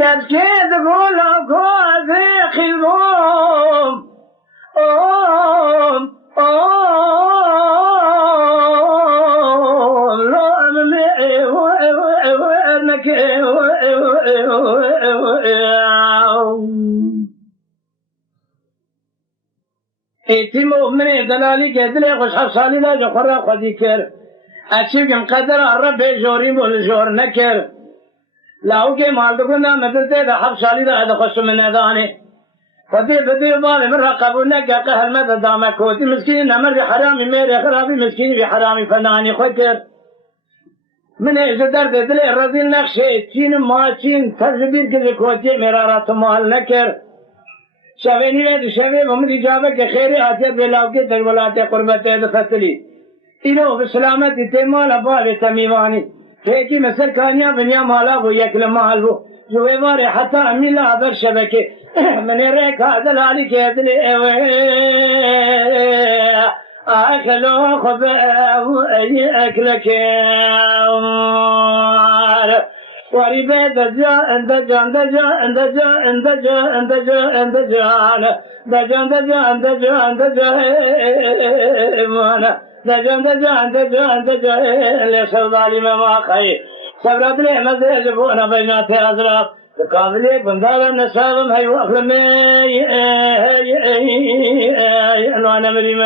كد قولا قوذي خلوم ایتیمو من دلالی که دلی خوش حفصالی لا جخورا خودی کر اچیکم قدر عرب جوری بول جور نکر لاو که مالدگو نامدرده ده حفصالی ده ادخوش من ادانه خودی بدی بالی من را قبول نکه قهر مدد دامه کوتی مسکینی نمر بی حرامی میری خرابی مسکینی بی حرامی فنانی خود کر من ایز درد دلی رضی نقشه چین ما چین تجربیر که کوتی میرا را تمال نکر شوینی میں شوی محمد اجابه که خیر آتیت بلاو که در ولایت قربت دفتلی اینو بسلامتی تیمال ابوال تمیمانی که مثل کانیا بنیا مالا بو یکل مال بو جوی باری حتی امیلا عبر شبکه من ریکا دلالی که دلی اکلو خب اکلک واريبه دجا اندجان دجا اندجا اندجا اندجا اندجان دجا دجا اندجا اندجا مانا دجا دجا اندجا اندجا لسودالي ما خير صبرت لي مزه جبونا بينات ازرق قابلي بندار نسابم هي واخلمي انا مريم